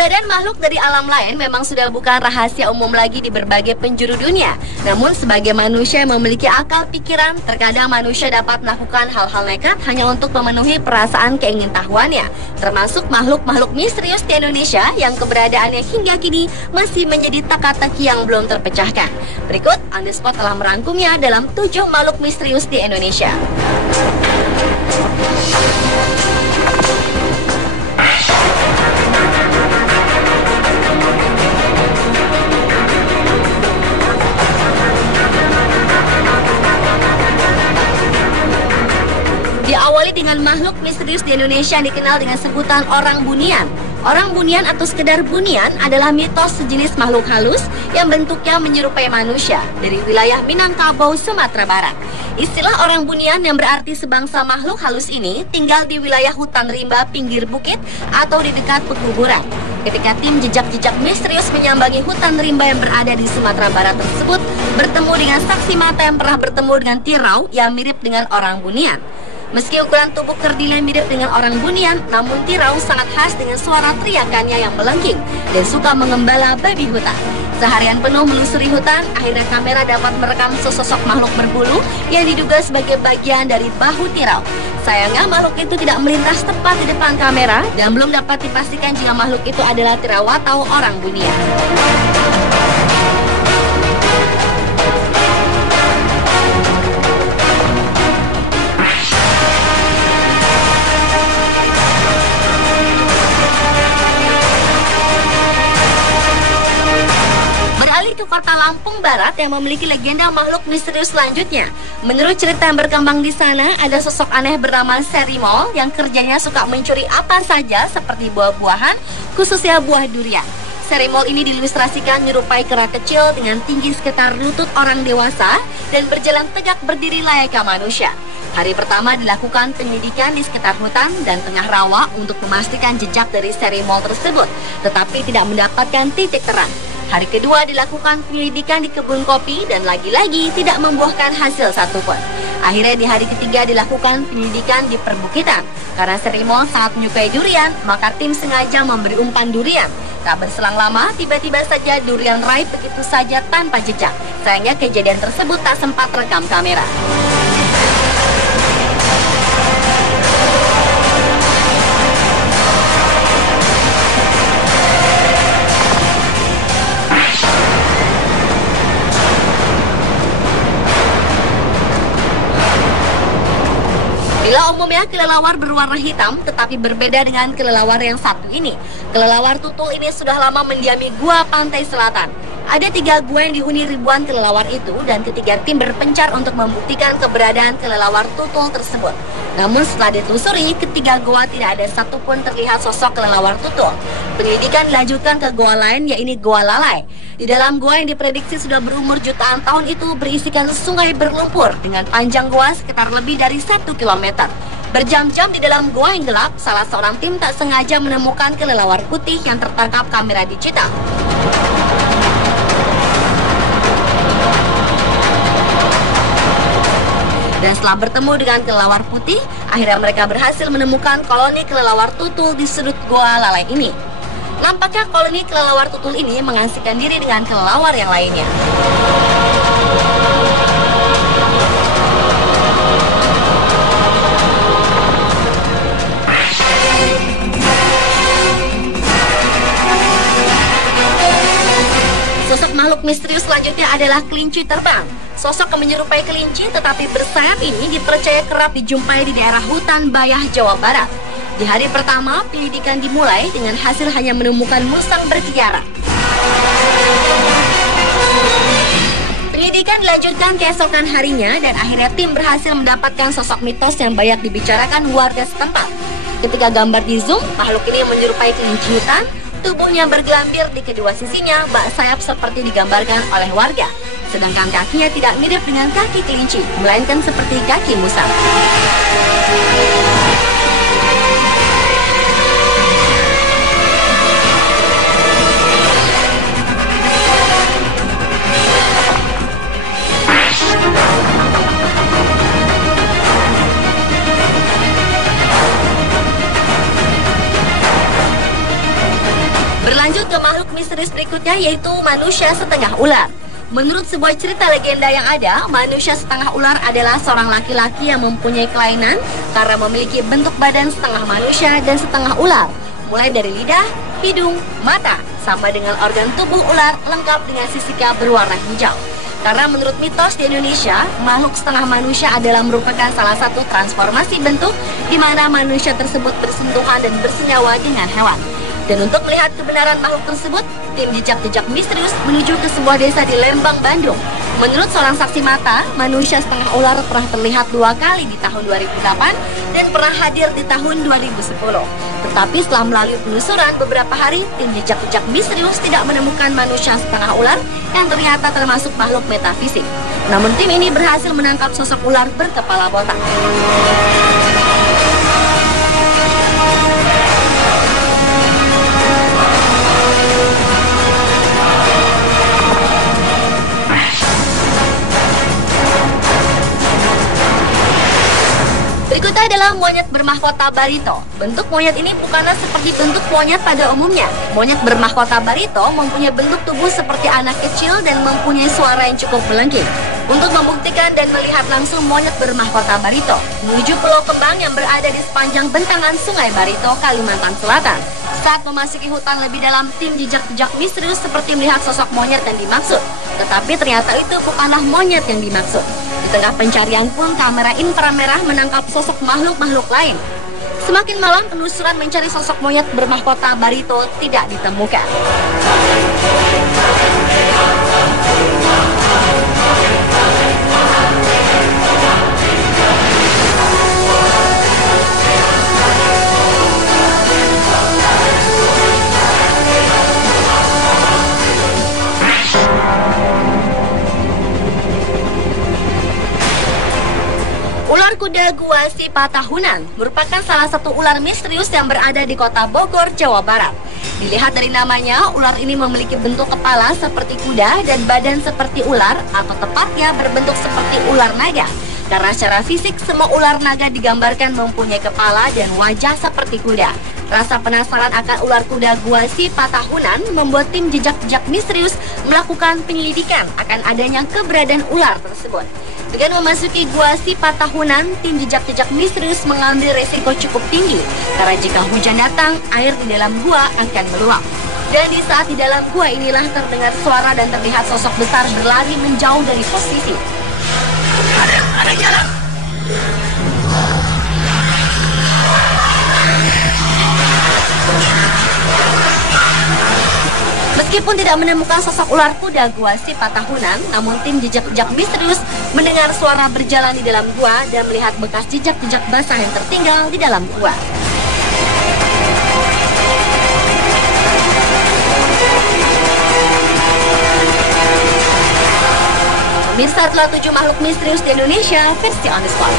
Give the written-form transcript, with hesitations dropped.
Keberadaan makhluk dari alam lain memang sudah bukan rahasia umum lagi di berbagai penjuru dunia. Namun sebagai manusia yang memiliki akal pikiran, terkadang manusia dapat melakukan hal-hal nekat hanya untuk memenuhi perasaan keingintahuannya. Termasuk makhluk-makhluk misterius di Indonesia yang keberadaannya hingga kini masih menjadi teka-teki yang belum terpecahkan. Berikut On The Spot telah merangkumnya dalam 7 makhluk misterius di Indonesia. Diawali dengan makhluk misterius di Indonesia yang dikenal dengan sebutan orang bunian. Orang bunian atau sekedar bunian adalah mitos sejenis makhluk halus yang bentuknya menyerupai manusia dari wilayah Minangkabau, Sumatera Barat. Istilah orang bunian yang berarti sebangsa makhluk halus ini tinggal di wilayah hutan rimba pinggir bukit atau di dekat pekuburan. Ketika tim jejak-jejak misterius menyambangi hutan rimba yang berada di Sumatera Barat tersebut, bertemu dengan saksi mata yang pernah bertemu dengan tirau yang mirip dengan orang bunian. Meski ukuran tubuh kerdilnya mirip dengan orang bunian, namun tirau sangat khas dengan suara teriakannya yang melengking dan suka mengembala babi hutan. Seharian penuh melusuri hutan, akhirnya kamera dapat merekam sesosok makhluk berbulu yang diduga sebagai bagian dari bahu tirau. Sayangnya makhluk itu tidak melintas tepat di depan kamera dan belum dapat dipastikan jika makhluk itu adalah tirau atau orang bunian. Beralih ke kota Lampung Barat yang memiliki legenda makhluk misterius selanjutnya. Menurut cerita yang berkembang di sana, ada sosok aneh bernama Serimol yang kerjanya suka mencuri apa saja seperti buah-buahan, khususnya buah durian. Serimol ini diilustrasikan menyerupai kera kecil dengan tinggi sekitar lutut orang dewasa dan berjalan tegak berdiri layaknya manusia. Hari pertama dilakukan penyelidikan di sekitar hutan dan tengah rawa untuk memastikan jejak dari Serimol tersebut, tetapi tidak mendapatkan titik terang. Hari kedua dilakukan penyelidikan di kebun kopi dan lagi-lagi tidak membuahkan hasil satupun. Akhirnya di hari ketiga dilakukan penyelidikan di perbukitan. Karena Serimol sangat menyukai durian, maka tim sengaja memberi umpan durian. Tak berselang lama, tiba-tiba saja durian raib begitu saja tanpa jejak. Sayangnya kejadian tersebut tak sempat rekam kamera. Bila umumnya kelelawar berwarna hitam, tetapi berbeda dengan kelelawar yang satu ini. Kelelawar tutul ini sudah lama mendiami gua pantai selatan. Ada 3 gua yang dihuni ribuan kelelawar itu dan ketiga tim berpencar untuk membuktikan keberadaan kelelawar tutul tersebut. Namun setelah ditelusuri, ketiga gua tidak ada satupun terlihat sosok kelelawar tutul. Penyelidikan dilanjutkan ke gua lain, yaitu Gua Lalai. Di dalam gua yang diprediksi sudah berumur jutaan tahun itu berisikan sungai berlumpur dengan panjang gua sekitar lebih dari 1 km. Berjam-jam di dalam gua yang gelap, salah seorang tim tak sengaja menemukan kelelawar putih yang tertangkap kamera digital. Dan setelah bertemu dengan kelelawar putih, akhirnya mereka berhasil menemukan koloni kelelawar tutul di sudut Gua Lalai ini. Nampaknya koloni kelelawar tutul ini mengasingkan diri dengan kelelawar yang lainnya. Sosok makhluk misterius selanjutnya adalah kelinci terbang. Sosok yang menyerupai kelinci tetapi bersayap ini dipercaya kerap dijumpai di daerah hutan Bayah, Jawa Barat. Di hari pertama, penyelidikan dimulai dengan hasil hanya menemukan musang berkeliaran. Penyelidikan dilanjutkan keesokan harinya dan akhirnya tim berhasil mendapatkan sosok mitos yang banyak dibicarakan warga setempat. Ketika gambar di zoom, makhluk ini menyerupai kelinci hutan. Tubuhnya bergelambir di kedua sisinya, bak sayap seperti digambarkan oleh warga. Sedangkan kakinya tidak mirip dengan kaki kelinci, melainkan seperti kaki musang. misterius berikutnya yaitu manusia setengah ular. Menurut sebuah cerita legenda yang ada, manusia setengah ular adalah seorang laki-laki yang mempunyai kelainan karena memiliki bentuk badan setengah manusia dan setengah ular. Mulai dari lidah, hidung, mata, sama dengan organ tubuh ular lengkap dengan sisika berwarna hijau. Karena menurut mitos di Indonesia, makhluk setengah manusia adalah merupakan salah satu transformasi bentuk di mana manusia tersebut bersentuhan dan bersenyawa dengan hewan. Dan untuk melihat kebenaran makhluk tersebut, tim jejak-jejak misterius menuju ke sebuah desa di Lembang, Bandung. Menurut seorang saksi mata, manusia setengah ular pernah terlihat 2 kali di tahun 2008 dan pernah hadir di tahun 2010. Tetapi setelah melalui penelusuran beberapa hari, tim jejak-jejak misterius tidak menemukan manusia setengah ular yang ternyata termasuk makhluk metafisik. Namun tim ini berhasil menangkap sosok ular berkepala botak. Berikutnya adalah monyet bermahkota barito. Bentuk monyet ini bukanlah seperti bentuk monyet pada umumnya. Monyet bermahkota barito mempunyai bentuk tubuh seperti anak kecil dan mempunyai suara yang cukup melengking. Untuk membuktikan dan melihat langsung monyet bermahkota barito, menuju Pulau Kembang yang berada di sepanjang bentangan Sungai Barito, Kalimantan Selatan. Saat memasuki hutan lebih dalam, tim jejak-jejak misterius seperti melihat sosok monyet yang dimaksud. Tetapi ternyata itu bukanlah monyet yang dimaksud. Di tengah pencarian pun kamera inframerah menangkap sosok makhluk-makhluk lain. Semakin malam penelusuran mencari sosok monyet bermahkota barito tidak ditemukan. Ular kuda gua si Patahunan merupakan salah satu ular misterius yang berada di kota Bogor, Jawa Barat. Dilihat dari namanya, ular ini memiliki bentuk kepala seperti kuda dan badan seperti ular, atau tepatnya berbentuk seperti ular naga. Karena secara fisik, semua ular naga digambarkan mempunyai kepala dan wajah seperti kuda. Rasa penasaran akan ular kuda gua si Patahunan membuat tim jejak-jejak misterius melakukan penyelidikan akan adanya keberadaan ular tersebut. Dengan memasuki gua si Patahunan, tim jejak-jejak misterius mengambil resiko cukup tinggi karena jika hujan datang, air di dalam gua akan meluap. Dan di saat di dalam gua inilah terdengar suara dan terlihat sosok besar berlari menjauh dari posisi. Ada jalan. Meskipun tidak menemukan sosok ular kuda gua si Patahunan, namun tim jejak-jejak misterius mendengar suara berjalan di dalam gua dan melihat bekas jejak-jejak basah yang tertinggal di dalam gua. Pemirsa, telah 7 makhluk misterius di Indonesia versi On The Spot.